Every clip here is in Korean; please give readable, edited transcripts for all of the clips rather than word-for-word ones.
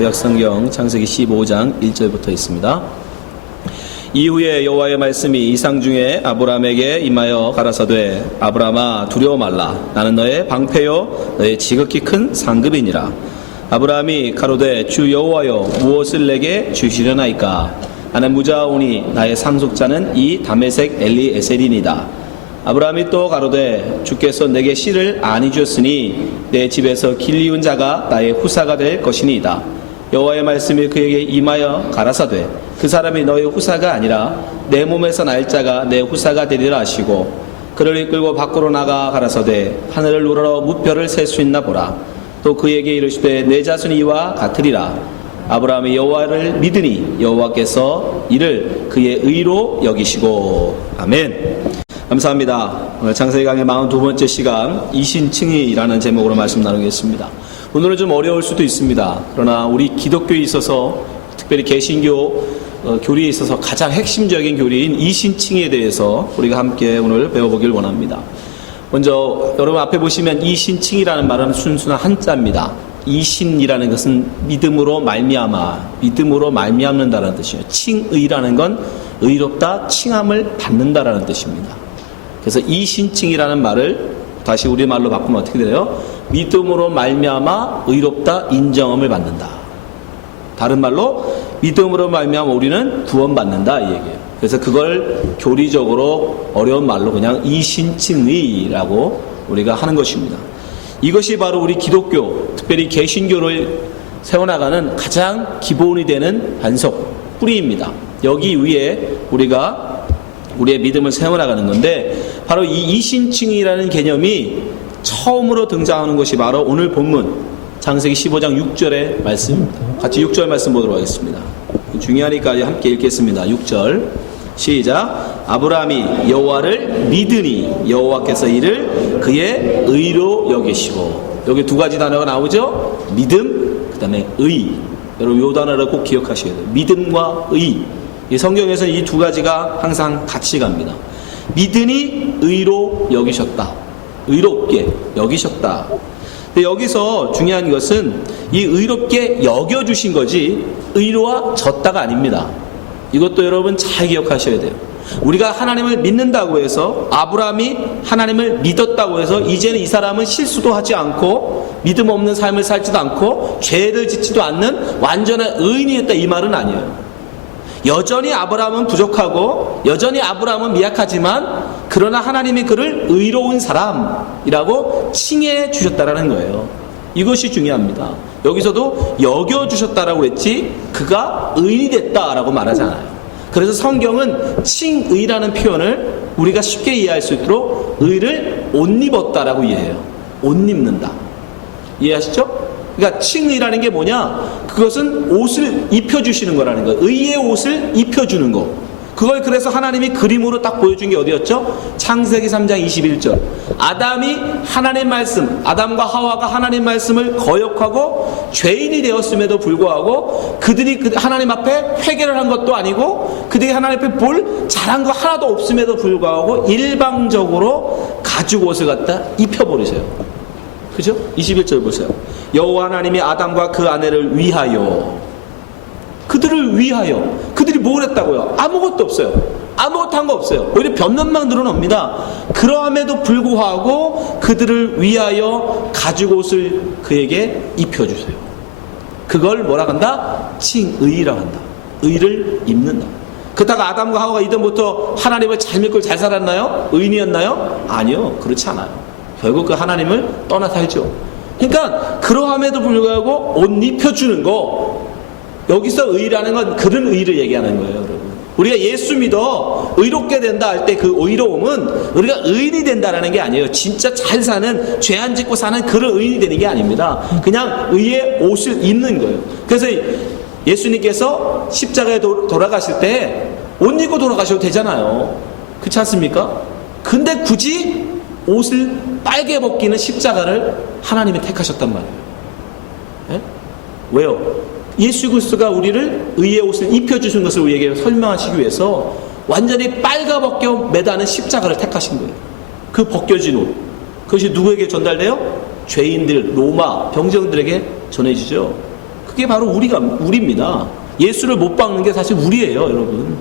구약성경 창세기 15장 1절부터 있습니다. 이후에 여호와의 말씀이 이상 중에 아브라함에게 임하여 가라사대 아브라함아 두려워 말라. 나는 너의 방패요 너의 지극히 큰 상급이니라. 아브라함이 가로되 주 여호와여 무엇을 내게 주시려나이까. 나는 무자오니 나의 상속자는 이 다메섹 엘리에셀이니이다. 아브라함이 또 가로되 주께서 내게 씨를 아니 주었으니 내 집에서 길리운 자가 나의 후사가 될 것이니이다. 여호와의 말씀이 그에게 임하여 가라사대 그 사람이 너의 후사가 아니라 내 몸에서 날 자가 내 후사가 되리라 하시고 그를 이끌고 밖으로 나가 가라사대 하늘을 우러러 무별을 셀 수 있나 보라. 또 그에게 이르시되 내 자손이 이와 같으리라. 아브라함이 여호와를 믿으니 여호와께서 이를 그의 의로 여기시고. 아멘. 감사합니다. 오늘 창세기 강의 42번째 시간 이신칭의라는 제목으로 말씀 나누겠습니다. 오늘은 좀 어려울 수도 있습니다. 그러나 우리 기독교에 있어서 특별히 개신교 교리에 있어서 가장 핵심적인 교리인 이신칭의에 대해서 우리가 함께 오늘 배워보길 원합니다. 먼저 여러분 앞에 보시면 이신칭의라는 말은 순수한 한자입니다. 이신이라는 것은 믿음으로 말미암는다는 뜻이에요. 칭의라는 건 의롭다, 칭함을 받는다라는 뜻입니다. 그래서 이신칭이라는 말을 다시 우리말로 바꾸면 어떻게 돼요? 믿음으로 말미암아 의롭다, 인정함을 받는다. 다른 말로 믿음으로 말미암아 우리는 구원받는다 이 얘기예요. 그래서 그걸 교리적으로 어려운 말로 그냥 이신칭의라고 우리가 하는 것입니다. 이것이 바로 우리 기독교, 특별히 개신교를 세워나가는 가장 기본이 되는 반석, 뿌리입니다. 여기 위에 우리가 우리의 믿음을 세워나가는 건데 바로 이 이신칭이라는 개념이 처음으로 등장하는 것이 바로 오늘 본문 창세기 15장 6절의 말씀입니다. 같이 6절 말씀 보도록 하겠습니다. 중요하니까 함께 읽겠습니다. 6절 시작. 아브라함이 여호와를 믿으니 여호와께서 이를 그의 의로 여기시고. 여기 두 가지 단어가 나오죠. 믿음, 그 다음에 의. 여러분 이 단어를 꼭 기억하셔야 돼요. 믿음과 의. 이 성경에서는 이 두 가지가 항상 같이 갑니다. 믿으니 의로 여기셨다. 의롭게 여기셨다. 근데 여기서 중요한 것은 이 의롭게 여겨주신 거지 의로워졌다가 아닙니다. 이것도 여러분 잘 기억하셔야 돼요. 우리가 하나님을 믿는다고 해서 아브라함이 하나님을 믿었다고 해서 이제는 이 사람은 실수도 하지 않고 믿음 없는 삶을 살지도 않고 죄를 짓지도 않는 완전한 의인이었다 이 말은 아니에요. 여전히 아브라함은 부족하고 여전히 아브라함은 미약하지만 그러나 하나님이 그를 의로운 사람이라고 칭해 주셨다라는 거예요. 이것이 중요합니다. 여기서도 여겨주셨다라고 했지 그가 의인이 됐다라고 말하지 않아요. 그래서 성경은 칭의라는 표현을 우리가 쉽게 이해할 수 있도록 의를 옷 입었다라고 이해해요. 옷 입는다. 이해하시죠? 그러니까 칭의라는 게 뭐냐? 그것은 옷을 입혀주시는 거라는 거예요. 의의 옷을 입혀주는 거. 그걸 그래서 하나님이 그림으로 딱 보여준 게 어디였죠? 창세기 3장 21절. 아담이 하나님 말씀, 아담과 하와가 하나님 말씀을 거역하고 죄인이 되었음에도 불구하고 그들이 하나님 앞에 회개를 한 것도 아니고 그들이 하나님 앞에 볼 잘한 거 하나도 없음에도 불구하고 일방적으로 가죽 옷을 갖다 입혀버리세요. 그죠? 21절 보세요. 여호와 하나님이 아담과 그 아내를 위하여, 그들을 위하여, 그들이 뭘 했다고요? 아무것도 없어요. 아무것도 한 거 없어요. 오히려 변면만 늘어납니다. 그러함에도 불구하고 그들을 위하여 가죽 옷을 그에게 입혀주세요. 그걸 뭐라 한다? 칭의라 한다. 의를 입는다. 그렇다가 아담과 하와가 이전부터 하나님을 잘 믿고 잘 살았나요? 의인이었나요? 아니요. 그렇지 않아요. 결국 그 하나님을 떠나 살죠. 그러니까 그러함에도 불구하고 옷 입혀주는 거, 여기서 의라는 건 그런 의를 얘기하는 거예요. 여러분, 우리가 예수 믿어 의롭게 된다 할 때 그 의로움은 우리가 의인이 된다라는 게 아니에요. 진짜 잘 사는, 죄 안 짓고 사는 그런 의인이 되는 게 아닙니다. 그냥 의의 옷을 입는 거예요. 그래서 예수님께서 십자가에 돌아가실 때 옷 입고 돌아가셔도 되잖아요. 그렇지 않습니까? 근데 굳이 옷을 빨개 벗기는 십자가를 하나님이 택하셨단 말이에요. 예? 왜요? 예수 그리스도가 우리를 의의 옷을 입혀주신 것을 우리에게 설명하시기 위해서 완전히 빨가벗겨 매다는 십자가를 택하신 거예요. 그 벗겨진 옷, 그것이 누구에게 전달돼요? 죄인들, 로마 병정들에게 전해지죠. 그게 바로 우리입니다. 예수를 못 박는 게 사실 우리예요, 여러분.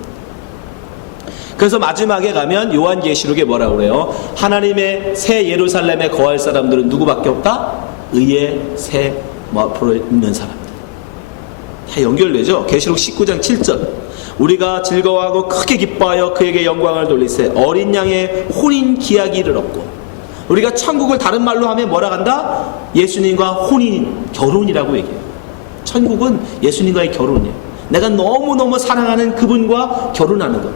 그래서 마지막에 가면 요한계시록에 뭐라고 그래요? 하나님의 새 예루살렘에 거할 사람들은 누구밖에 없다? 의의 새 마포를 입는 사람들. 다 연결되죠? 계시록 19장 7절. 우리가 즐거워하고 크게 기뻐하여 그에게 영광을 돌리세 어린 양의 혼인 기약이 이르렀고. 우리가 천국을 다른 말로 하면 뭐라 한다? 예수님과 결혼이라고 얘기해요. 천국은 예수님과의 결혼이에요. 내가 너무너무 사랑하는 그분과 결혼하는 것.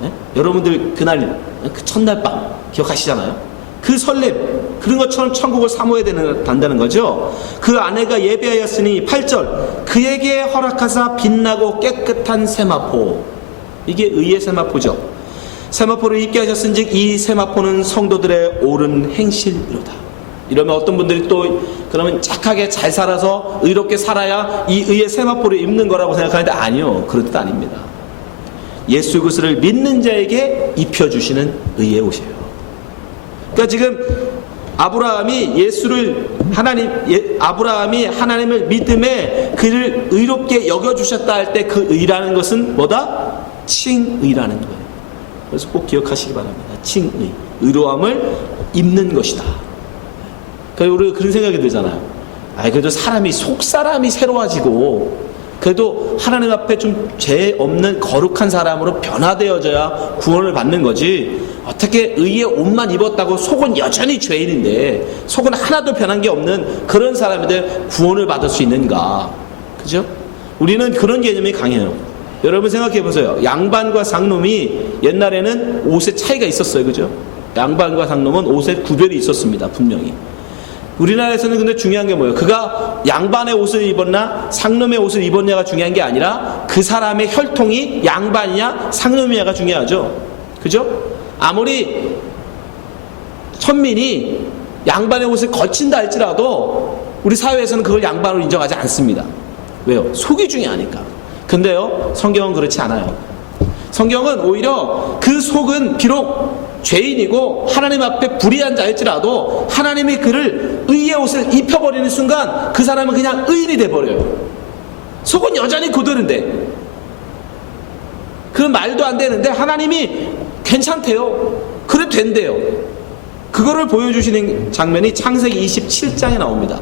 네? 여러분들 그날 그 첫날 밤 기억하시잖아요? 그 설렘, 그런 것처럼 천국을 사모해야 된다는 거죠. 그 아내가 예배하였으니 8절 그에게 허락하사 빛나고 깨끗한 세마포. 이게 의의 세마포죠. 세마포를 입게 하셨은즉 이 세마포는 성도들의 옳은 행실이로다. 이러면 어떤 분들이 또 그러면 착하게 잘 살아서 의롭게 살아야 이 의의 세마포를 입는 거라고 생각하는데 아니요, 그런 뜻 아닙니다. 예수 그리스도를 믿는 자에게 입혀주시는 의의 옷이에요. 그러니까 지금 아브라함이 하나님을 믿음에 그를 의롭게 여겨주셨다 할 때 그 의라는 것은 뭐다? 칭의라는 거예요. 그래서 꼭 기억하시기 바랍니다. 칭의, 의로움을 입는 것이다. 그러니까 우리가 그런 생각이 들잖아요. 그래도 속사람이 새로워지고 그래도 하나님 앞에 좀 죄 없는 거룩한 사람으로 변화되어져야 구원을 받는 거지, 어떻게 의의 옷만 입었다고 속은 여전히 죄인인데 속은 하나도 변한 게 없는 그런 사람인데 구원을 받을 수 있는가? 그죠? 우리는 그런 개념이 강해요. 여러분 생각해 보세요. 양반과 상놈이 옛날에는 옷에 차이가 있었어요. 그죠? 양반과 상놈은 옷에 구별이 있었습니다. 분명히. 우리나라에서는 근데 중요한 게 뭐예요? 그가 양반의 옷을 입었나 상놈의 옷을 입었냐가 중요한 게 아니라 그 사람의 혈통이 양반이냐 상놈이냐가 중요하죠. 그죠? 아무리 천민이 양반의 옷을 거친다 할지라도 우리 사회에서는 그걸 양반으로 인정하지 않습니다. 왜요? 속이 중요하니까. 근데요, 성경은 그렇지 않아요. 성경은 오히려 그 속은 비록 죄인이고 하나님 앞에 불의한 자일지라도 하나님이 그를 의의 옷을 입혀버리는 순간 그 사람은 그냥 의인이 돼버려요. 속은 여전히 그대로인데, 그건 말도 안 되는데 하나님이 괜찮대요. 그래도 된대요. 그거를 보여주시는 장면이 창세기 27장에 나옵니다.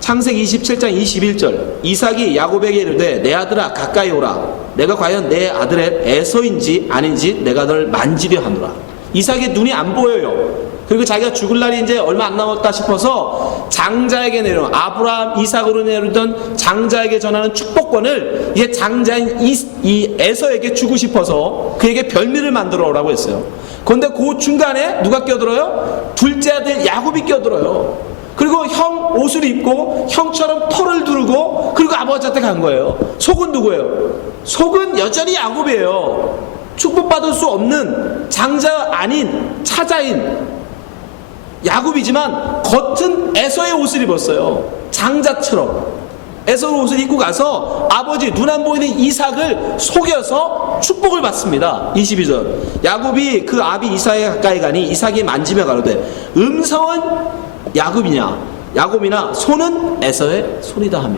창세기 27장 21절 이삭이 야곱에게 이르되 내 아들아 가까이 오라. 내가 과연 내 아들의 에서인지 아닌지 내가 널 만지려 하노라. 이삭의 눈이 안 보여요. 그리고 자기가 죽을 날이 이제 얼마 안 남았다 싶어서 장자에게 내려온, 아브라함 이삭으로 내려오던 장자에게 전하는 축복권을 이제 장자인 이 에서에게 주고 싶어서 그에게 별미를 만들어 오라고 했어요. 그런데 그 중간에 누가 껴들어요? 둘째 아들 야곱이 껴들어요. 그리고 형 옷을 입고 형처럼 털을 두르고 그리고 아버지한테 간 거예요. 속은 누구예요? 속은 여전히 야곱이에요. 축복받을 수 없는 장자 아닌 차자인 야곱이지만 겉은 에서의 옷을 입었어요. 장자처럼 에서의 옷을 입고 가서 아버지 눈 안 보이는 이삭을 속여서 축복을 받습니다. 22절 야곱이 그 아비 이삭에 가까이 가니 이삭이 만지며 가로되 음성은 야곱이나 손은 에서의 손이다 하며,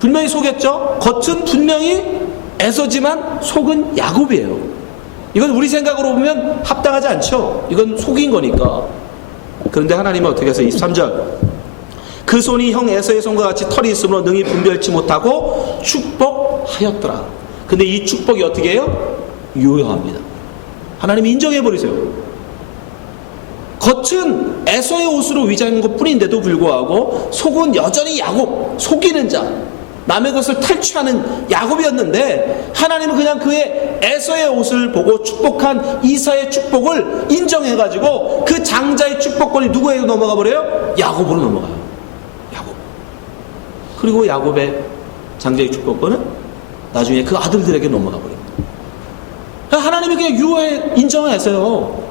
분명히 속였죠. 겉은 분명히 에서지만 속은 야곱이에요. 이건 우리 생각으로 보면 합당하지 않죠. 이건 속인 거니까. 그런데 하나님은 어떻게 해서 23절 그 손이 형 에서의 손과 같이 털이 있으므로 능히 분별치 못하고 축복하였더라. 근데 이 축복이 어떻게 해요? 유효합니다. 하나님이 인정해버리세요. 겉은 에서의 옷으로 위장한 것 뿐인데도 불구하고 속은 여전히 야곱, 속이는 자, 남의 것을 탈취하는 야곱이었는데 하나님은 그냥 그의 에서의 옷을 보고 축복한 이삭의 축복을 인정해가지고 그 장자의 축복권이 누구에게 넘어가 버려요? 야곱으로 넘어가요. 야곱. 그리고 야곱의 장자의 축복권은 나중에 그 아들들에게 넘어가 버립니다. 하나님이 그냥 유효해 인정했어요.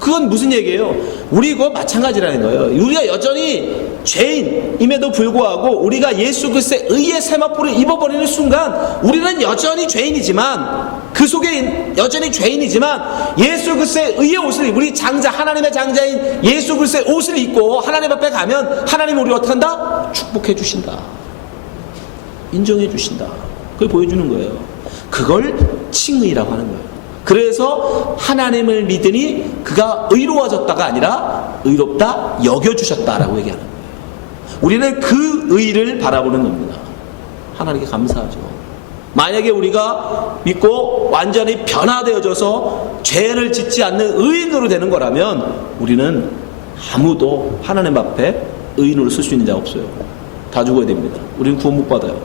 그건 무슨 얘기예요? 우리고 마찬가지라는 거예요. 우리가 여전히 죄인임에도 불구하고 우리가 예수 그리스도의 의의 세마포를 입어버리는 순간 우리는 여전히 죄인이지만, 그 속에 여전히 죄인이지만 예수 그리스도의 의의 옷을, 우리 장자, 하나님의 장자인 예수 그리스도의 옷을 입고 하나님 앞에 가면 하나님은 우리를 어떻게 한다? 축복해 주신다. 인정해 주신다. 그걸 보여주는 거예요. 그걸 칭의라고 하는 거예요. 그래서 하나님을 믿으니 그가 의로워졌다가 아니라 의롭다 여겨주셨다라고 얘기하는 거예요. 우리는 그 의를 바라보는 겁니다. 하나님께 감사하죠. 만약에 우리가 믿고 완전히 변화되어져서 죄를 짓지 않는 의인으로 되는 거라면 우리는 아무도 하나님 앞에 의인으로 쓸 수 있는 자 없어요. 다 죽어야 됩니다. 우리는 구원 못 받아요.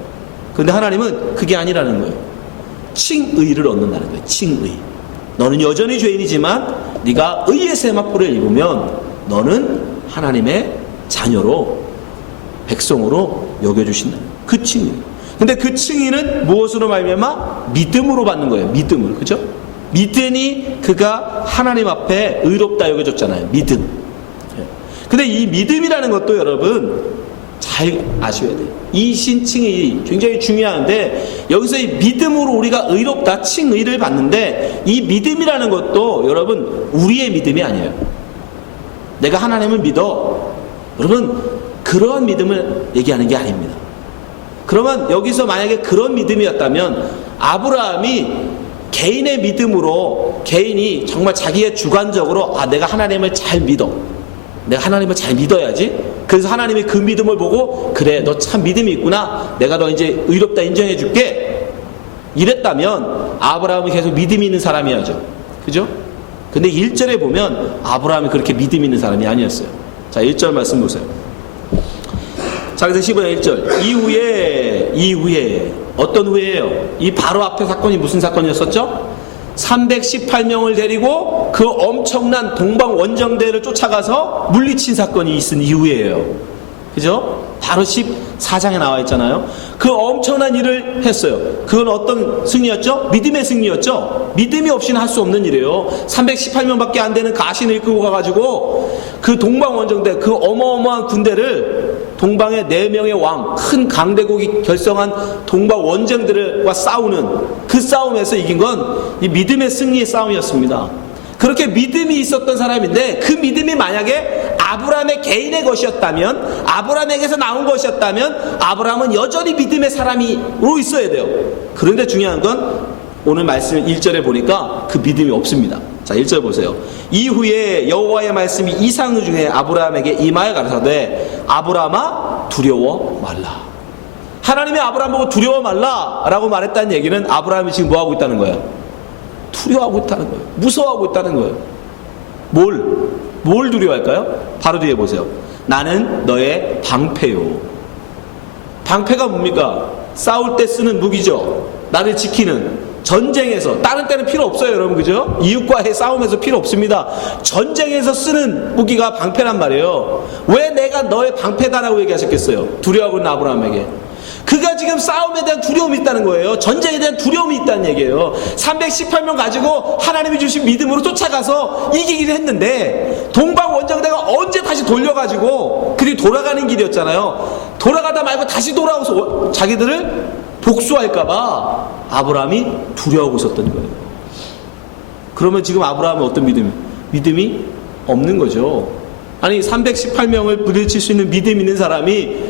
그런데 하나님은 그게 아니라는 거예요. 칭의를 얻는다는 거예요. 칭의. 너는 여전히 죄인이지만 네가 의의 세마포를 입으면 너는 하나님의 자녀로 백성으로 여겨주신다. 그 칭의. 근데 그 칭의는 무엇으로 말미암아? 믿음으로 받는 거예요. 믿음을. 그죠? 믿으니 그가 하나님 앞에 의롭다 여겨졌잖아요. 믿음. 근데 이 믿음이라는 것도 여러분 잘 아셔야 돼요. 이 신칭의 굉장히 중요한데 여기서 이 믿음으로 우리가 의롭다 칭의를 받는데 이 믿음이라는 것도 여러분 우리의 믿음이 아니에요. 내가 하나님을 믿어. 여러분 그러한 믿음을 얘기하는 게 아닙니다. 그러면 여기서 만약에 그런 믿음이었다면 아브라함이 개인의 믿음으로 개인이 정말 자기의 주관적으로 내가 하나님을 잘 믿어. 내가 하나님을 잘 믿어야지. 그래서 하나님이 그 믿음을 보고 그래 너 참 믿음이 있구나. 내가 너 이제 의롭다 인정해 줄게. 이랬다면 아브라함이 계속 믿음이 있는 사람이야죠. 그죠? 근데 1절에 보면 아브라함이 그렇게 믿음이 있는 사람이 아니었어요. 자 1절 말씀 보세요. 자 그래서 15장 1절 이후에 어떤 후에예요? 이 바로 앞에 사건이 무슨 사건이었었죠? 318명을 데리고 그 엄청난 동방 원정대를 쫓아가서 물리친 사건이 있은 이후에요. 그죠? 바로 14장에 나와 있잖아요. 그 엄청난 일을 했어요. 그건 어떤 승리였죠? 믿음의 승리였죠. 믿음이 없이는 할 수 없는 일이에요. 318명밖에 안 되는 가신을 이끌고 가가지고 그 동방 원정대 그 어마어마한 군대를 동방의 4명의 왕, 큰 강대국이 결성한 동방 원정들과 싸우는 그 싸움에서 이긴 건 이 믿음의 승리의 싸움이었습니다. 그렇게 믿음이 있었던 사람인데 그 믿음이 만약에 아브라함의 개인의 것이었다면 아브라함에게서 나온 것이었다면 아브라함은 여전히 믿음의 사람으로 있어야 돼요. 그런데 중요한 건 오늘 말씀 1절에 보니까 그 믿음이 없습니다. 자 1절 보세요. 이후에 여호와의 말씀이 이상 중에 아브라함에게 임하여 가라사대 아브라함아 두려워 말라. 하나님이 아브라함 보고 두려워 말라 라고 말했다는 얘기는 아브라함이 지금 뭐하고 있다는 거예요? 두려워하고 있다는 거예요. 무서워하고 있다는 거예요. 뭘 두려워할까요? 바로 뒤에 보세요. 나는 너의 방패요. 방패가 뭡니까? 싸울 때 쓰는 무기죠. 나를 지키는. 전쟁에서, 다른 때는 필요 없어요 여러분, 그죠? 이웃과의 싸움에서 필요 없습니다. 전쟁에서 쓰는 무기가 방패란 말이에요. 왜 내가 너의 방패다라고 얘기하셨겠어요? 두려워하고 있는 아브라함에게. 그가 지금 싸움에 대한 두려움이 있다는 거예요. 전쟁에 대한 두려움이 있다는 얘기예요. 318명 가지고 하나님이 주신 믿음으로 쫓아가서 이기기를 했는데 동방 원정대가 언제 다시 돌려가지고 그리고 돌아가는 길이었잖아요. 돌아가다 말고 다시 돌아와서 자기들을 복수할까봐 아브라함이 두려워하고 있었던 거예요. 그러면 지금 아브라함은 어떤 믿음이 없는 거죠. 아니 318명을 물리칠 수 있는 믿음 있는 사람이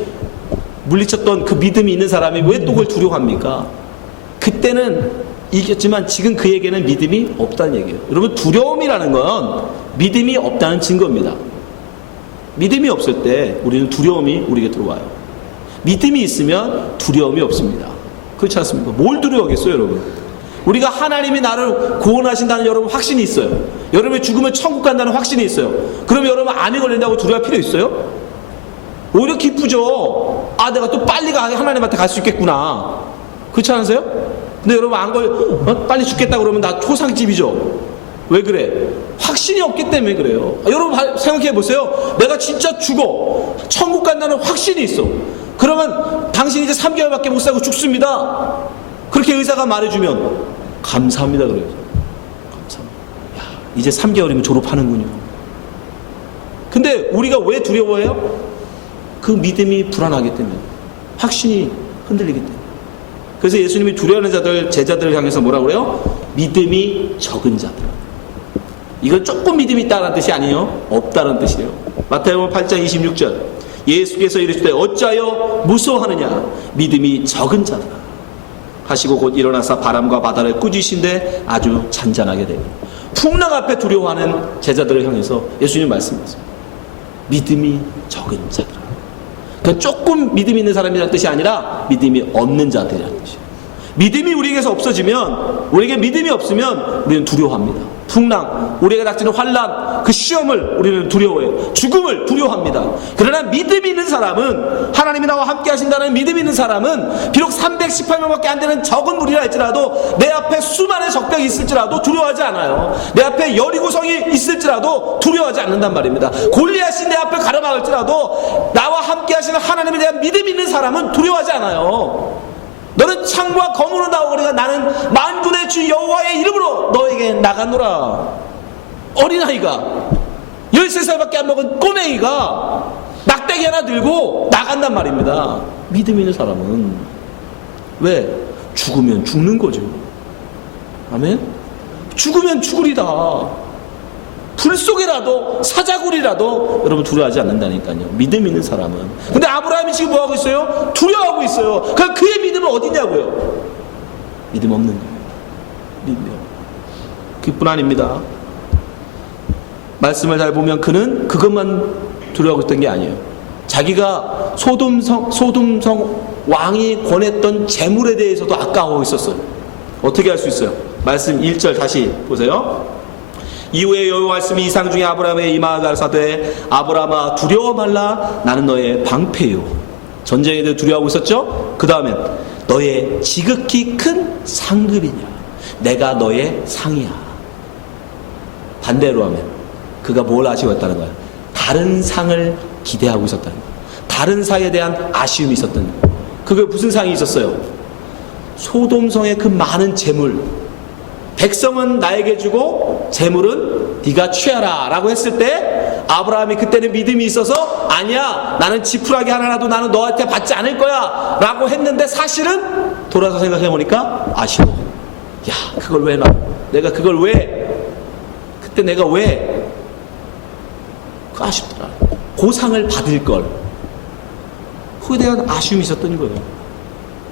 물리쳤던 그 믿음이 있는 사람이 왜 또 그걸 두려워합니까? 그때는 이겼지만 지금 그에게는 믿음이 없다는 얘기예요. 여러분 두려움이라는 건 믿음이 없다는 증거입니다. 믿음이 없을 때 우리는 두려움이 우리에게 들어와요. 믿음이 있으면 두려움이 없습니다. 그렇지 않습니까? 뭘 두려워하겠어요 여러분? 우리가 하나님이 나를 구원하신다는 여러분 확신이 있어요. 여러분이 죽으면 천국 간다는 확신이 있어요. 그러면 여러분 암이 걸린다고 두려워할 필요 있어요? 오히려 기쁘죠. 내가 또 빨리 하나님한테 갈 수 있겠구나. 그렇지 않으세요? 근데 여러분 빨리 죽겠다 그러면 나 초상집이죠. 왜 그래? 확신이 없기 때문에 그래요. 여러분 생각해 보세요. 내가 진짜 죽어. 천국 간다는 확신이 있어. 그러면 당신이 이제 3개월밖에 못 살고 죽습니다. 그렇게 의사가 말해주면 감사합니다 그래요. 감사합니다. 이제 3개월이면 졸업하는군요. 근데 우리가 왜 두려워해요? 그 믿음이 불안하기 때문에, 확신이 흔들리기 때문에. 그래서 예수님이 두려워하는 자들, 제자들을 향해서 뭐라고 그래요? 믿음이 적은 자들. 이건 조금 믿음이 있다는 뜻이 아니에요. 없다는 뜻이에요. 마태복음 8장 26절. 예수께서 이르시되 어찌하여 무서워하느냐 믿음이 적은 자들아 하시고 곧 일어나사 바람과 바다를 꾸짖으신데 아주 잔잔하게 되고 풍랑 앞에 두려워하는 제자들을 향해서 예수님 말씀하세요. 믿음이 적은 자들아. 그러니까 조금 믿음 있는 사람이라는 뜻이 아니라 믿음이 없는 자들이라는 뜻이에요. 믿음이 우리에게서 없어지면, 우리에게 믿음이 없으면 우리는 두려워합니다. 풍랑, 우리에게 닥치는 환난, 그 시험을 우리는 두려워해요. 죽음을 두려워합니다. 그러나 믿음 있는 사람은, 하나님이 나와 함께 하신다는 믿음 있는 사람은 비록 318명밖에 안 되는 적은 무리라 할지라도 내 앞에 수많은 적병이 있을지라도 두려워하지 않아요. 내 앞에 여리고성이 있을지라도 두려워하지 않는단 말입니다. 골리앗이 내 앞을 가로막을지라도 나와 함께 하시는 하나님에 대한 믿음 있는 사람은 두려워하지 않아요. 너는 창과 검으로 나오거니와 나는 만군의 주 여호와의 이름으로 너에게 나가노라. 어린아이가 13살밖에 안 먹은 꼬맹이가 낙대기 하나 들고 나간단 말입니다. 믿음 있는 사람은 왜? 죽으면 죽는 거죠. 아멘? 죽으면 죽으리다. 불 속이라도 사자굴이라도 여러분 두려워하지 않는다니까요. 믿음 있는 사람은. 근데 아브라함이 지금 뭐하고 있어요? 두려워하고 있어요. 그럼 그의 믿음은 어디냐고요? 믿음 없는 거예요. 믿음. 그뿐 아닙니다. 말씀을 잘 보면 그는 그것만 두려워하고 있던 게 아니에요. 자기가 소돔성 왕이 권했던 재물에 대해서도 아까워하고 있었어요. 어떻게 할 수 있어요? 말씀 1절 다시 보세요. 이후에 여호와 말씀이 이상 중에 아브라함에 임하여 가라사대 아브라함아 두려워 말라 나는 너의 방패요. 전쟁에 대해 두려워하고 있었죠. 그 다음엔 너의 지극히 큰 상급이냐 내가 너의 상이야. 반대로 하면 그가 뭘 아쉬워했다는 거야? 다른 상을 기대하고 있었다는 거야. 다른 상에 대한 아쉬움이 있었다는 거야. 그게 무슨 상이 있었어요? 소돔성의 그 많은 재물, 백성은 나에게 주고 재물은 네가 취하라 라고 했을 때 아브라함이 그때는 믿음이 있어서 아니야 나는 지푸라기 하나라도 나는 너한테 받지 않을 거야 라고 했는데 사실은 돌아서 생각해보니까 아쉬워. 야 그걸 왜 내가 그걸 왜 그때 내가 왜 아쉽더라. 고상을 받을 걸. 그에 대한 아쉬움이 있었던 거예요.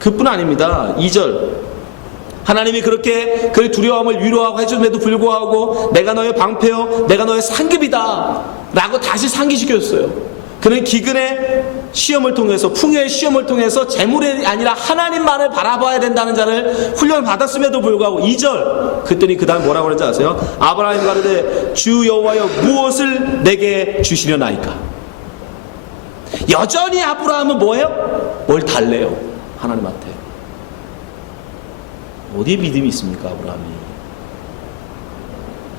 그뿐 아닙니다. 2절 하나님이 그렇게 그의 두려움을 위로하고 해줌에도 불구하고 내가 너의 방패요 내가 너의 상급이다 라고 다시 상기시켰어요. 그는 기근의 시험을 통해서 풍요의 시험을 통해서 재물이 아니라 하나님만을 바라봐야 된다는 자를 훈련을 받았음에도 불구하고 2절 그랬더니 그 다음 뭐라고 그러는지 아세요? 아브라함이 가로되 주 여호와여 무엇을 내게 주시려나이까. 여전히 아브라함은 뭐예요? 뭘 달래요 하나님한테. 어디에 믿음이 있습니까 아브라함이?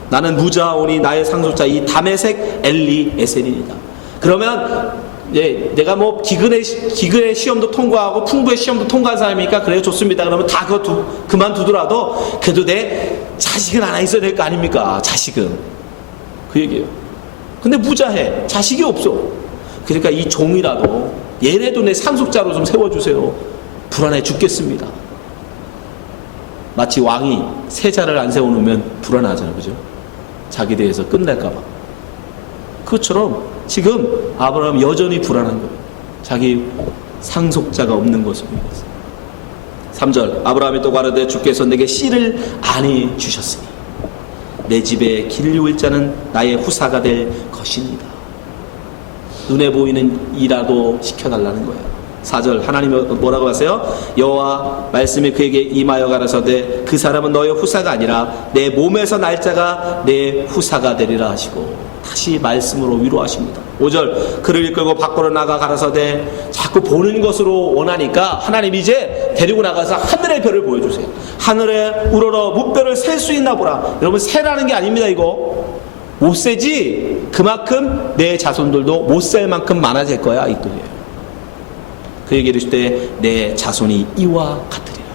나는 무자오니 나의 상속자 이 다메섹 엘리 에셀이다. 그러면 내가 뭐 기근의 시험도 통과하고 풍부의 시험도 통과한 사람이니까 그래요 좋습니다. 그러면 다 그거 그만두더라도 그래도 내 자식은 하나 있어야 될 거 아닙니까? 자식은 그 얘기예요. 근데 무자해 자식이 없어. 그러니까 이 종이라도 얘라도 내 상속자로 좀 세워주세요. 불안해 죽겠습니다. 마치 왕이 세자를 안 세워놓으면 불안하잖아요. 그죠? 자기 대해서 끝날까봐. 그것처럼 지금 아브라함 여전히 불안한 거예요. 자기 상속자가 없는 것을 위해서. 3절 아브라함이 또 가로되 주께서 내게 씨를 아니 주셨으니 내 집에 길리울 자는 나의 후사가 될 것입니다. 눈에 보이는 일이라도 시켜달라는 거예요. 4절 하나님이 뭐라고 하세요? 여호와 말씀이 그에게 임하여 가라사대 그 사람은 너의 후사가 아니라 내 몸에서 날 자가 내 후사가 되리라 하시고 다시 말씀으로 위로하십니다. 5절 그를 이끌고 밖으로 나가 가라사대 자꾸 보는 것으로 원하니까 하나님 이제 데리고 나가서 하늘의 별을 보여주세요. 하늘에 우러러 무별을 셀 수 있나 보라. 여러분 세라는 게 아닙니다. 이거 못 세지 그만큼 내 자손들도 못 셀 만큼 많아질 거야 이 뜻이에요. 그에게 이르실 때 내 자손이 이와 같으리라.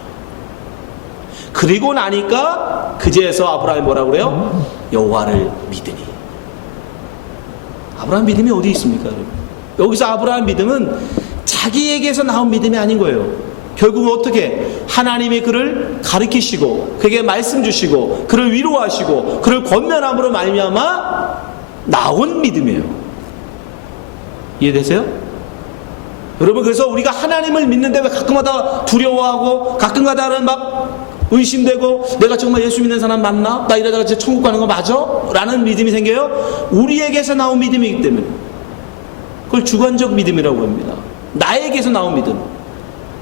그리고 나니까 그제서 아브라함이 뭐라고 그래요? 여호와를 믿으니. 아브라함 믿음이 어디 있습니까? 여기서 아브라함 믿음은 자기에게서 나온 믿음이 아닌 거예요. 결국은 어떻게 하나님이 그를 가르치시고 그에게 말씀 주시고 그를 위로하시고 그를 권면함으로 말미암아 나온 믿음이에요. 이해되세요? 여러분, 그래서 우리가 하나님을 믿는데 왜 가끔가다 두려워하고 가끔가다는 막 의심되고, 내가 정말 예수 믿는 사람 맞나? 나 이러다가 진짜 천국 가는 거 맞아? 라는 믿음이 생겨요. 우리에게서 나온 믿음이기 때문에. 그걸 주관적 믿음이라고 합니다. 나에게서 나온 믿음.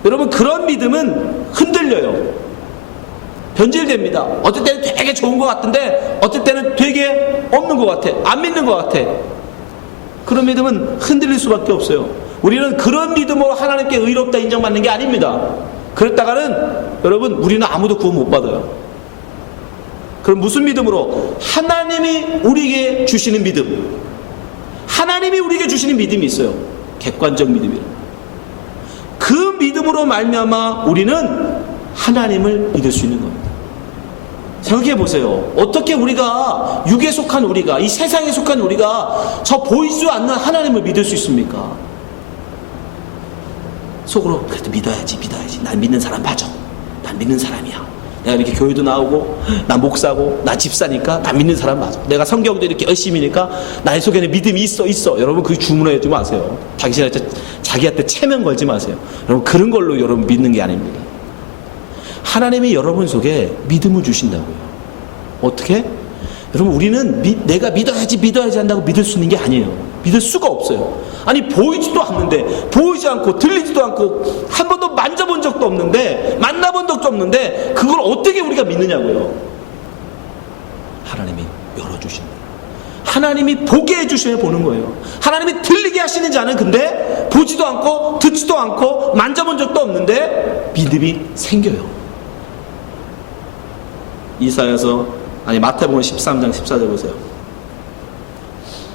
여러분, 그런 믿음은 흔들려요. 변질됩니다. 어떨 때는 되게 좋은 것 같은데 어떨 때는 되게 없는 것 같아. 안 믿는 것 같아. 그런 믿음은 흔들릴 수밖에 없어요. 우리는 그런 믿음으로 하나님께 의롭다 인정받는 게 아닙니다. 그랬다가는 여러분, 우리는 아무도 구원 못 받아요. 그럼 무슨 믿음으로? 하나님이 우리에게 주시는 믿음. 하나님이 우리에게 주시는 믿음이 있어요. 객관적 믿음이에요. 그 믿음으로 말미암아 우리는 하나님을 믿을 수 있는 겁니다. 생각해 보세요. 어떻게 우리가, 육에 속한 우리가, 이 세상에 속한 우리가 저 보이지 않는 하나님을 믿을 수 있습니까? 속으로 그래도 믿어야지. 난 믿는 사람 맞아. 난 믿는 사람이야. 내가 이렇게 교회도 나오고, 나 목사고, 나 집사니까 난 믿는 사람 맞아. 내가 성경도 이렇게 열심히니까 나의 속에는 믿음이 있어. 여러분, 그 주문하지 마세요. 자기한테 체면 걸지 마세요. 여러분, 그런 걸로 여러분 믿는 게 아닙니다. 하나님이 여러분 속에 믿음을 주신다고요. 어떻게? 여러분, 우리는 내가 믿어야지 한다고 믿을 수 있는 게 아니에요. 믿을 수가 없어요. 아니, 보이지도 않는데, 보이지 않고 들리지도 않고 한 번도 만져본 적도 없는데, 만나본 적도 없는데 그걸 어떻게 우리가 믿느냐고요. 하나님이 열어주신다. 하나님이 보게 해주셔야 보는 거예요. 하나님이 들리게 하시는 자는 근데 보지도 않고 듣지도 않고 만져본 적도 없는데 믿음이 생겨요. 마태복음 13장 14절 보세요.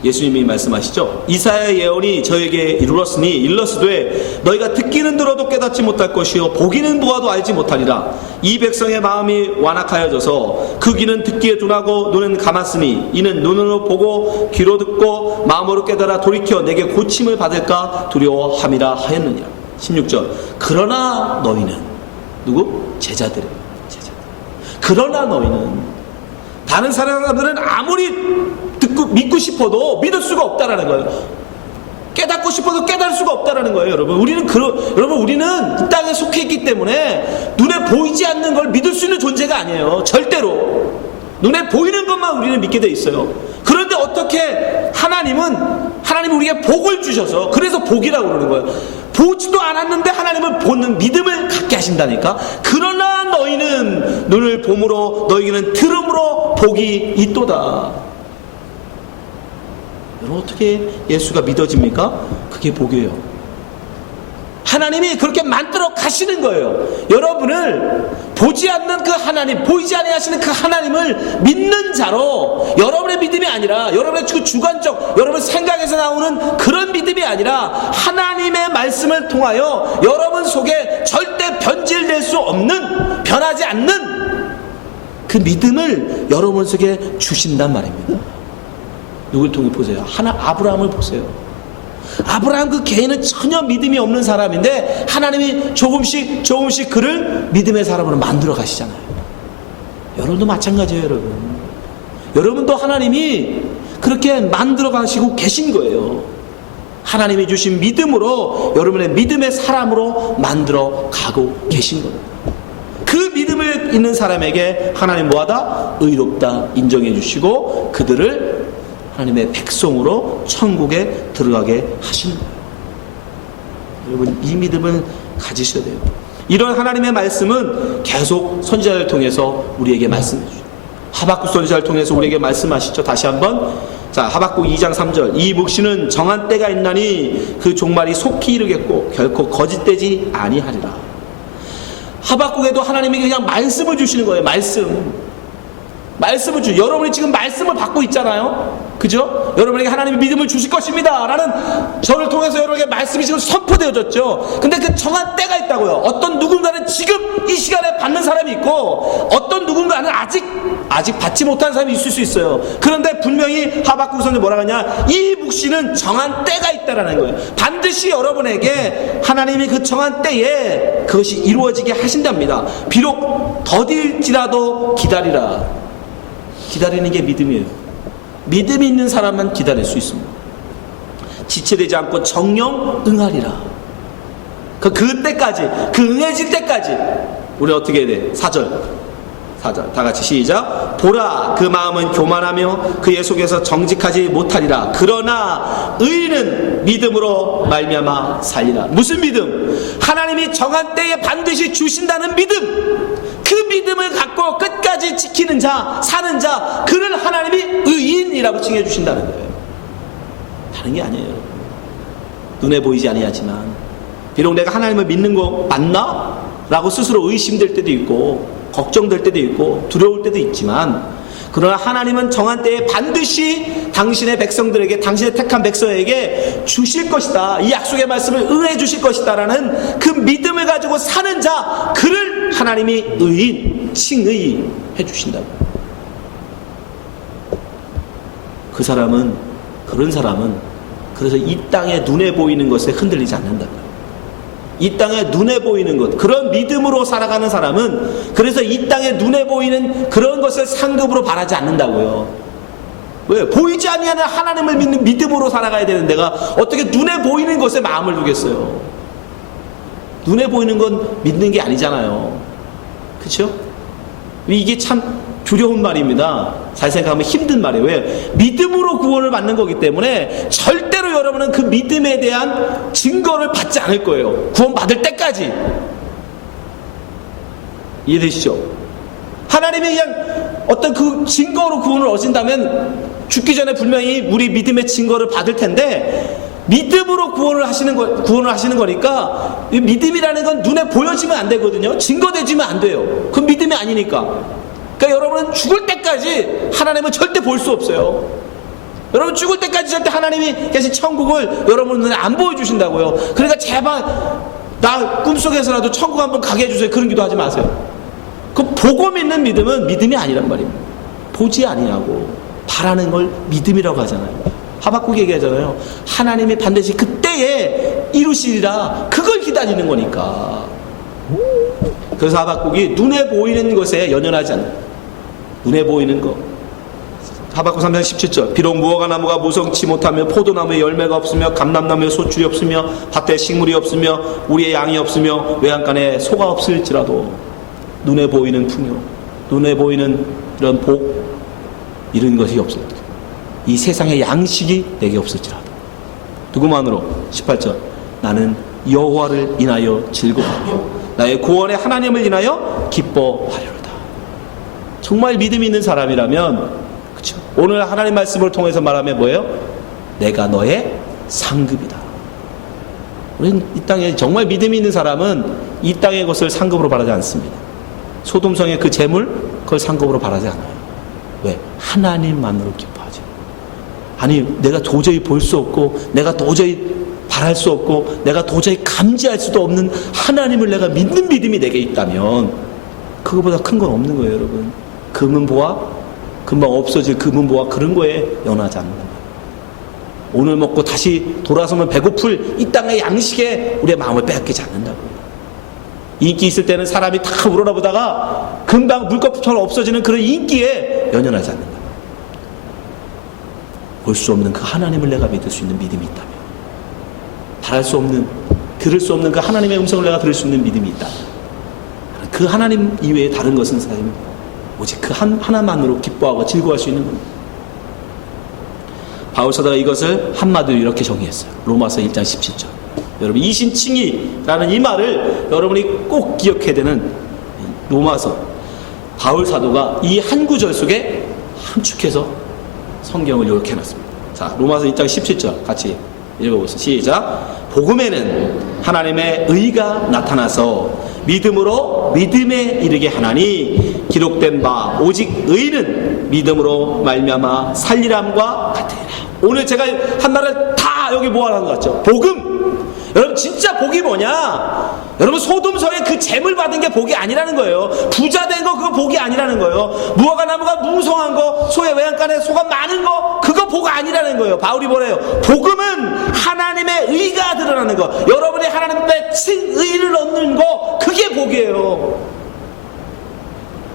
예수님이 말씀하시죠. 이사야의 예언이 저에게 이르렀으되 너희가 듣기는 들어도 깨닫지 못할 것이요 보기는 보아도 알지 못하리라. 이 백성의 마음이 완악하여져서 그 귀는 듣기에 둔하고 눈은 감았으니 이는 눈으로 보고 귀로 듣고 마음으로 깨달아 돌이켜 내게 고침을 받을까 두려워함이라 하였느니라. 16절. 그러나 너희는 누구? 제자들이에요. 그러나 너희는, 다른 사람들은 아무리 듣고 믿고 싶어도 믿을 수가 없다라는 거예요. 깨닫고 싶어도 깨달을 수가 없다라는 거예요. 여러분, 우리는 이 땅에 속해 있기 때문에 눈에 보이지 않는 걸 믿을 수 있는 존재가 아니에요. 절대로. 눈에 보이는 것만 우리는 믿게 돼 있어요. 그런데 어떻게 하나님이 우리에게 복을 주셔서, 그래서 복이라고 그러는 거예요. 보지도 않았는데 하나님을 보는 믿음을 갖게 하신다니까. 그러나 너희는 눈을 봄으로 너희는 들음으로 복이 있도다. 여러분, 어떻게 예수가 믿어집니까? 그게 복이에요. 하나님이 그렇게 만들어 가시는 거예요. 여러분을 보지 않는 그 하나님, 보이지 아니하시는 그 하나님을 믿는 자로, 여러분의 믿음이 아니라 여러분의 그 주관적, 여러분 생각에서 나오는 그런 믿음이 아니라 하나님의 말씀을 통하여 여러분 속에 절대 변질될 수 없는, 변하지 않는 그 믿음을 여러분 속에 주신단 말입니다. 누굴 통해 보세요? 아브라함을 보세요. 아브라함 그 개인은 전혀 믿음이 없는 사람인데 하나님이 조금씩 그를 믿음의 사람으로 만들어 가시잖아요. 여러분도 마찬가지예요. 여러분도 하나님이 그렇게 만들어 가시고 계신 거예요. 하나님이 주신 믿음으로 여러분의 믿음의 사람으로 만들어 가고 계신 거예요. 그 믿음을 있는 사람에게 하나님 뭐하다? 의롭다 인정해 주시고 그들을 하나님의 백성으로 천국에 들어가게 하시는 거예요. 여러분, 이 믿음을 가지셔야 돼요. 이런 하나님의 말씀은 계속 선지자를 통해서 우리에게 말씀해 주죠. 하박국 선지자를 통해서 우리에게 말씀하시죠. 다시 한번. 자, 하박국 2장 3절. 이 묵시는 정한 때가 있나니 그 종말이 속히 이르겠고 결코 거짓되지 아니하리라. 하박국에도 하나님이 그냥 말씀을 주시는 거예요. 말씀을 여러분이 지금 말씀을 받고 있잖아요. 그죠? 여러분에게 하나님이 믿음을 주실 것입니다 라는 저를 통해서 여러분에게 말씀이 지금 선포되어졌죠. 근데 그 정한 때가 있다고요. 어떤 누군가는 지금 이 시간에 받는 사람이 있고 어떤 누군가는 아직 받지 못한 사람이 있을 수 있어요. 그런데 분명히 하박국 선지자 뭐라고 하냐, 이 묵시는 정한 때가 있다라는 거예요. 반드시 여러분에게 하나님이 그 정한 때에 그것이 이루어지게 하신답니다. 비록 더딜지라도 기다리라. 기다리는 게 믿음이에요. 믿음이 있는 사람만 기다릴 수 있습니다. 지체되지 않고 정령 응하리라. 그때까지, 그 응해질 때까지 우리 어떻게 해야 돼? 4절 다 같이 시작. 보라, 그 마음은 교만하며 그의 속에서 정직하지 못하리라. 그러나 의인은 믿음으로 말미암아 살리라. 무슨 믿음? 하나님이 정한 때에 반드시 주신다는 믿음. 그 믿음을 갖고 끝까지 지키는 자, 사는 자, 그를 하나님이 의인이라고 칭해 주신다는 거예요. 다른 게 아니에요. 눈에 보이지 아니하지만 비록 내가 하나님을 믿는 거 맞나? 라고 스스로 의심될 때도 있고 걱정될 때도 있고 두려울 때도 있지만, 그러나 하나님은 정한 때에 반드시 당신의 백성들에게, 당신의 택한 백성에게 주실 것이다, 이 약속의 말씀을 응해 주실 것이다 라는 그 믿음을 가지고 사는 자, 그를 하나님이 의인, 칭의 해주신다고. 그런 사람은 그래서 이 땅에 눈에 보이는 것에 흔들리지 않는다고요. 이 땅에 눈에 보이는 것, 그런 믿음으로 살아가는 사람은 그래서 이 땅에 눈에 보이는 그런 것을 상급으로 바라지 않는다고요. 왜? 보이지 아니하는 하나님을 믿는 믿음으로 살아가야 되는 내가 어떻게 눈에 보이는 것에 마음을 두겠어요? 눈에 보이는 건 믿는 게 아니잖아요. 그렇죠? 이게 참 두려운 말입니다. 잘 생각하면 힘든 말이에요. 왜? 믿음으로 구원을 받는 거기 때문에 절대로 여러분은 그 믿음에 대한 증거를 받지 않을 거예요. 구원 받을 때까지. 이해되시죠? 하나님이 그냥 어떤 그 증거로 구원을 얻은다면 죽기 전에 분명히 우리 믿음의 증거를 받을 텐데, 믿음으로 구원을 하시는 거니까, 이 믿음이라는 건 눈에 보여지면 안 되거든요. 증거되지면 안 돼요. 그건 믿음이 아니니까. 그러니까 여러분은 죽을 때까지 하나님은 절대 볼 수 없어요. 여러분 죽을 때까지 절대 하나님이 계신 천국을 여러분 눈에 안 보여주신다고요. 그러니까 제발 나 꿈속에서라도 천국 한번 가게 해주세요, 그런 기도 하지 마세요. 그 보고 믿는 믿음은 믿음이 아니란 말입니다. 보지 아니하고 바라는 걸 믿음이라고 하잖아요. 하박국이 얘기하잖아요. 하나님이 반드시 그때에 이루시리라. 그걸 기다리는 거니까. 그래서 하박국이 눈에 보이는 것에 연연하지 않는다. 눈에 보이는 것. 하박국 3장 17절. 비록 무화과 나무가 무성치 못하며 포도나무에 열매가 없으며 감람나무에 소출이 없으며 밭에 식물이 없으며 우리의 양이 없으며 외양간에 소가 없을지라도, 눈에 보이는 풍요, 눈에 보이는 이런 복, 이런 것이 없을 때, 이 세상의 양식이 내게 없을지라도, 누구만으로? 18절. 나는 여호와를 인하여 즐거워하며 나의 구원의 하나님을 인하여 기뻐하리로다. 정말 믿음이 있는 사람이라면, 그렇죠? 오늘 하나님 말씀을 통해서 말하면 뭐예요? 내가 너의 상급이다. 우리는 이 땅에 정말 믿음이 있는 사람은 이 땅의 것을 상급으로 바라지 않습니다. 소돔성의 그 재물, 그걸 상급으로 바라지 않아요. 왜? 하나님만으로 기뻐하죠. 아니, 내가 도저히 볼 수 없고 내가 도저히 바랄 수 없고 내가 도저히 감지할 수도 없는 하나님을 내가 믿는 믿음이 내게 있다면 그거보다 큰 건 없는 거예요, 여러분. 금은 보아, 금방 없어질 금은 보아, 그런 거에 연하지 않는 거예요. 오늘 먹고 다시 돌아서면 배고플 이 땅의 양식에 우리의 마음을 빼앗기지 않는다고요. 인기 있을 때는 사람이 다 우러나보다가 금방 물컵처럼 없어지는 그런 인기에 연연하지 않는다. 볼 수 없는 그 하나님을 내가 믿을 수 있는 믿음이 있다면, 바랄 수 없는, 들을 수 없는 그 하나님의 음성을 내가 들을 수 있는 믿음이 있다. 그 하나님 이외에 다른 것은 사실 오직 그 하나만으로 기뻐하고 즐거워할 수 있는 겁니다. 바울 사도가 이것을 한마디로 이렇게 정의했어요. 로마서 1장 17절. 여러분, 이신칭의라는 이 말을 여러분이 꼭 기억해야 되는, 로마서 바울 사도가 이 한 구절 속에 함축해서 성경을 이렇게 해놨습니다. 자, 로마서 1장 17절 같이 읽어보세요. 시작. 복음에는 하나님의 의가 나타나서 믿음으로 믿음에 이르게 하나니 기록된 바 오직 의는 믿음으로 말미암아 살리람과 같으리라. 오늘 제가 한 말을 다 여기 모아놓은 것 같죠? 복음. 여러분, 진짜 복이 뭐냐? 여러분, 소돔성에 그 재물 받은 게 복이 아니라는 거예요. 부자 된 거 그거 복이 아니라는 거예요. 무화과 나무가 무성한 거, 소의 외양간에 소가 많은 거, 그거 복 아니라는 거예요. 바울이 뭐래요? 복음은 하나님의 의가 드러나는 거, 여러분이 하나님의 칭의를 얻는 거, 그게 복이에요.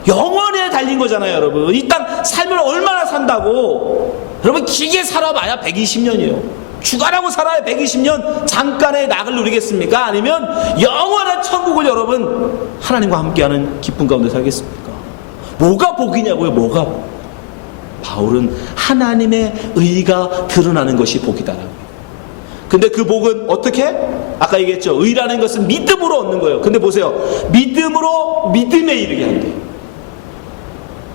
영원에 달린 거잖아요, 여러분. 이 땅 삶을 얼마나 산다고? 여러분, 기계 살아봐야 120년이에요. 죽어라고 살아야 120년 잠깐의 낙을 누리겠습니까? 아니면 영원한 천국을 여러분 하나님과 함께하는 기쁨 가운데 살겠습니까? 뭐가 복이냐고요? 뭐가? 바울은 하나님의 의가 드러나는 것이 복이다라고. 근데 그 복은 어떻게? 아까 얘기했죠. 의라는 것은 믿음으로 얻는 거예요. 근데 보세요. 믿음으로 믿음에 이르게 한대요.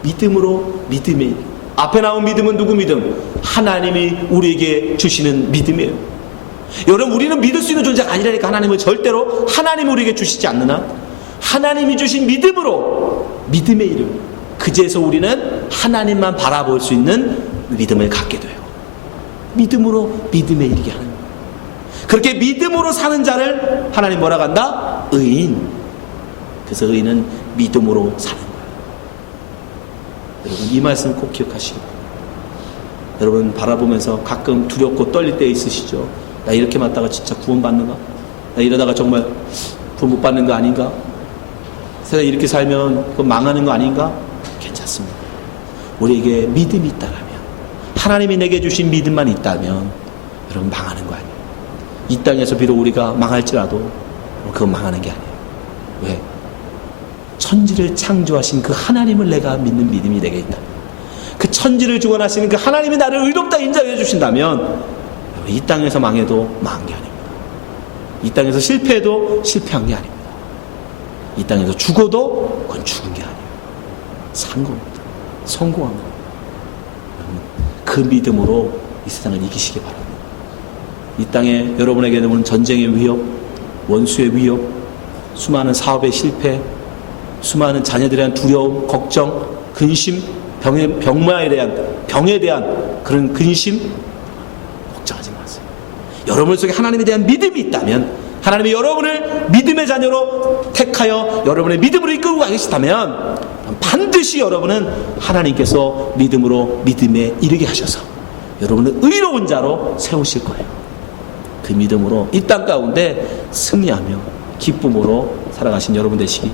믿음으로 믿음에 이르게. 앞에 나온 믿음은 누구 믿음? 하나님이 우리에게 주시는 믿음이에요. 여러분, 우리는 믿을 수 있는 존재가 아니라니까. 하나님은 절대로 하나님이 우리에게 주시지 않느나 하나님이 주신 믿음으로 믿음에 이르고 그제서 우리는 하나님만 바라볼 수 있는 믿음을 갖게 돼요. 믿음으로 믿음에 이르게 하는 거예요. 그렇게 믿음으로 사는 자를 하나님 뭐라고 한다? 의인. 그래서 의인은 믿음으로 사는 거예요. 여러분, 이 말씀 꼭 기억하시기 바랍니다. 여러분, 바라보면서 가끔 두렵고 떨릴 때 있으시죠? 나 이렇게 맞다가 진짜 구원받는가? 나 이러다가 정말 구원 못 받는 거 아닌가? 세상 이렇게 살면 그건 망하는 거 아닌가? 괜찮습니다. 우리에게 믿음이 있다면, 하나님이 내게 주신 믿음만 있다면 여러분 망하는 거 아니에요. 이 땅에서 비록 우리가 망할지라도 그건 망하는 게 아니에요. 왜? 천지를 창조하신 그 하나님을 내가 믿는 믿음이 내게 있다. 그 천지를 주관하시는 그 하나님이 나를 의롭다 인정해 주신다면 이 땅에서 망해도 망한 게 아닙니다. 이 땅에서 실패해도 실패한 게 아닙니다. 이 땅에서 죽어도 그건 죽은 게 아니에요. 산 겁니다. 성공한 겁니다. 그 믿음으로 이 세상을 이기시기 바랍니다. 이 땅에 여러분에게 오는 전쟁의 위협, 원수의 위협, 수많은 사업의 실패, 수많은 자녀들에 대한 두려움, 걱정, 근심, 병에 대한 그런 근심, 걱정하지 마세요. 여러분 속에 하나님에 대한 믿음이 있다면, 하나님이 여러분을 믿음의 자녀로 택하여 여러분의 믿음으로 이끌고 가시다면 반드시 여러분은 하나님께서 믿음으로 믿음에 이르게 하셔서 여러분을 의로운 자로 세우실 거예요. 그 믿음으로 이 땅 가운데 승리하며 기쁨으로 살아가신 여러분 되시기